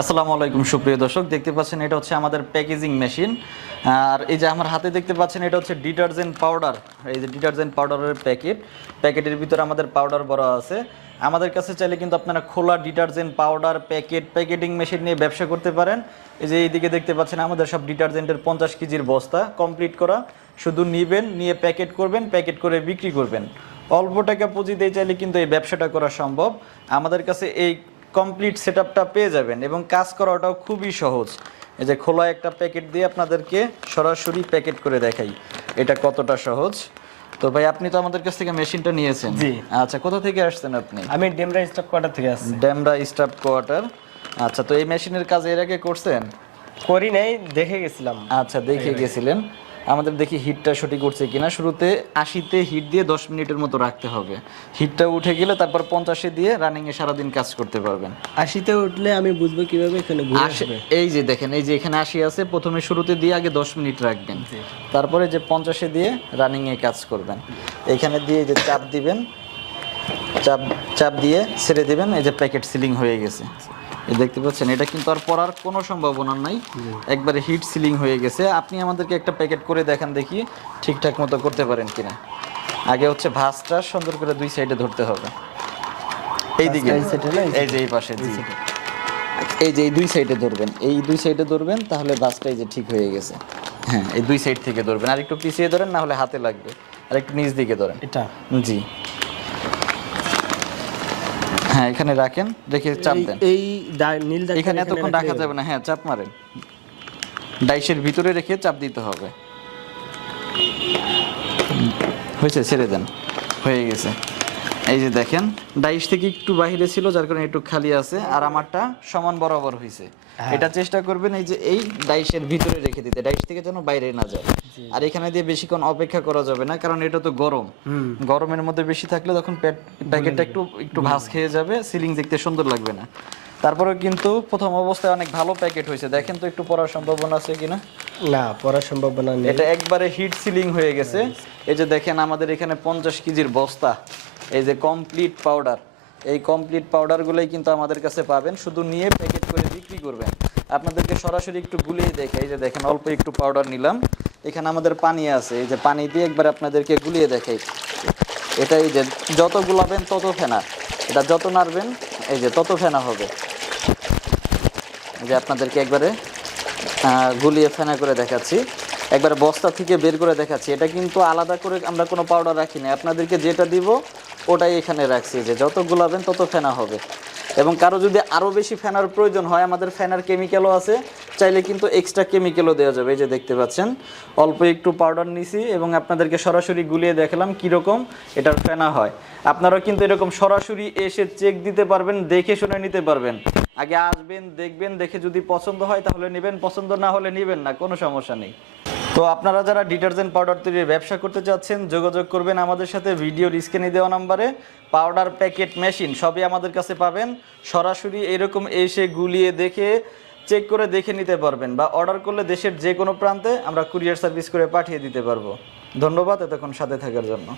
আসসালামু আলাইকুম সুপ্রিয় দর্শক, দেখতে পাচ্ছেন এটা হচ্ছে আমাদের প্যাকেজিং মেশিন। আর এই যে আমার হাতে দেখতে পাচ্ছেন এটা হচ্ছে ডিটারজেন্ট পাউডার। এই যে ডিটারজেন্ট পাউডারের প্যাকেটের ভিতরে আমাদের পাউডার ভরা আছে। আমাদের কাছে চাইলে কিন্তু আপনারা খোলা ডিটারজেন্ট পাউডার প্যাকেটিং মেশিন নিয়ে ব্যবসা করতে পারেন। এই যে এইদিকে দেখতে পাচ্ছেন আমাদের সব ডিটারজেন্টের 50 কেজির বস্তা কমপ্লিট করা। শুধু নিবেন, নিয়ে প্যাকেট করবেন, প্যাকেট করে বিক্রি করবেন। অল্প টাকা পুঁজি দিয়ে চাইলে কিন্তু এই ব্যবসাটা করা সম্ভব। আমাদের কাছে এই কমপ্লিট সেটআপটা পেয়ে যাবেন এবং কাজ করাটাও খুবই সহজ। এই যে খোলা একটা প্যাকেট দিয়ে আপনাদেরকে সরাসরি প্যাকেট করে দেখাই এটা কতটা সহজ। তো ভাই, আপনি তো আমাদের কাছ থেকে মেশিনটা নিয়েছেন। জি। আচ্ছা, কোথা থেকে আসছেন আপনি? আমি ডেমরা স্টাফ কোয়ার্টার থেকে আসছি। Demra staff quarter. আচ্ছা, তো এই মেশিনের কাজ এর আগে করছেন? করি নাই, দেখে গেছিলাম। আচ্ছা, দেখে গেছিলেন। আমাদের দেখি হিটটা সঠিক করছে কিনা। শুরুতে 80-তে হিট দিয়ে 10 মিনিটের মতো রাখতে হবে। হিটটা উঠে গেলে তারপর 50-এ দিয়ে রানিংয়ে সারাদিন কাজ করতে পারবেন। 80-তে উঠলে আমি বুঝবো কিভাবে এখানে ঘুরে আসবে? এই যে দেখেন, এই যে এখানে 80 আছে, প্রথমে শুরুতে দিয়ে আগে 10 মিনিট রাখবেন, তারপরে যে 50-এ দিয়ে রানিংয়ে কাজ করবেন। এখানে দিয়ে যে চাপ দিবেন, চাপ দিয়ে ছেড়ে দিবেন। এই যে প্যাকেট সিলিং হয়ে গেছে, এই দেখতে পাচ্ছেন। এটা কিন্তু আর পড়ার কোনো সম্ভাবনা নাই, একবারে হিট সিলিং হয়ে গেছে। আপনি আমাদেরকে একটা প্যাকেট করে দেখান দেখি ঠিকঠাক মতো করতে পারেন কিনা। আগে হচ্ছে ভাঁজটা সুন্দর করে দুই সাইডে ধরতে হবে। এইদিকে, এই যে এই পাশে, এই যে এই দুই সাইডে ধরবেন, এই দুই সাইডে ধরবেন, তাহলে ভাঁজটা এই যে ঠিক হয়ে গেছে। হ্যাঁ, এই দুই সাইড থেকে ধরবেন, আর একটু পিছিয়ে ধরেন, না হলে হাতে লাগবে। আর একটু নিচ দিকে ধরেন। এটা জি, হ্যাঁ, এখানে রাখেন, রেখে চাপ দেন। এই নীল দাগ এখানে এতক্ষণ রাখা যাবে না। হ্যাঁ, চাপ মারেন, ডাইসের ভিতরে রেখে চাপ দিতে হবে। হয়েছে, ছেড়ে দেন, হয়ে গেছে। এই যে দেখেন, ডাইস থেকে একটু বাইরে ছিল, যার কারণে একটু খালি আছে, আর আমারটা সমান বরাবর হয়েছে। এটা চেষ্টা করবেন এই যে এই ডাইসের ভিতরে রেখে দিতে, ডাইস থেকে যেন বাইরে না যায়। আর এখানে দিয়ে বেশিক্ষণ অপেক্ষা করা যাবে না, কারণ এটা তো গরম। গরমের মধ্যে বেশি থাকলে তখন প্যাকেটটা একটু ভাঁজ খেয়ে যাবে, সিলিং দেখতে সুন্দর লাগবে না। তারপরে কিন্তু প্রথম অবস্থায় অনেক ভালো প্যাকেট হয়েছে। দেখেন তো একটু পড়ার সম্ভাবনা আছে কিনা। না, পড়ার সম্ভাবনা নেই। এটা একবারে হিট সিলিং হয়ে গেছে। এই যে দেখেন, আমাদের এখানে 50 কেজির বস্তা, এই যে কমপ্লিট পাউডার, এই কমপ্লিট পাউডারগুলোই কিন্তু আমাদের কাছে পাবেন। শুধু নিয়ে প্যাকেট করে বিক্রি করবেন। আপনাদেরকে সরাসরি একটু গুলিয়ে দেখে, এই যে দেখেন, অল্প একটু পাউডার নিলাম, এখানে আমাদের পানি আছে, এই যে পানি দিয়ে একবার আপনাদেরকে গুলিয়ে দেখাই। এটা এই যে যত গুলাবেন তত ফেনা, এটা যত নাড়বেন এই যে তত ফেনা হবে। যে আপনাদেরকে একবারে গুলিয়ে ফেনা করে দেখাচ্ছি, একবারে বস্তা থেকে বের করে দেখাচ্ছি। এটা কিন্তু আলাদা করে আমরা কোনো পাউডার রাখি না, আপনাদেরকে যেটা দিব ওটাই এখানে রাখছি। যে যত গুলাবেন তত ফেনা হবে। এবং কারো যদি আরও বেশি ফেনার প্রয়োজন হয়, আমাদের ফেনার কেমিক্যালও আছে, চাইলে কিন্তু এক্সট্রা কেমিক্যালও দেওয়া যাবে। এই যে দেখতে পাচ্ছেন, অল্প একটু পাউডার নিছি এবং আপনাদেরকে সরাসরি গুলিয়ে দেখালাম কীরকম এটার ফেনা হয়। আপনারাও কিন্তু এরকম সরাসরি এসে চেক দিতে পারবেন, দেখে শুনে নিতে পারবেন। আগে আসবেন, দেখবেন, দেখে যদি পছন্দ হয় তাহলে নেবেন, পছন্দ না হলে নেবেন না, কোনো সমস্যা নেই। তো আপনারা যারা ডিটারজেন্ট পাউডার তৈরির ব্যবসা করতে চাচ্ছেন, যোগাযোগ করবেন আমাদের সাথে। ভিডিওর স্ক্রিনে দেওয়া নাম্বারে পাউডার, প্যাকেট, মেশিন সবই আমাদের কাছে পাবেন। সরাসরি এরকম এসে গুলিয়ে দেখে চেক করে দেখে নিতে পারবেন, বা অর্ডার করলে দেশের যে কোনো প্রান্তে আমরা কুরিয়ার সার্ভিস করে পাঠিয়ে দিতে পারবো। ধন্যবাদ এতক্ষণ সাথে থাকার জন্য।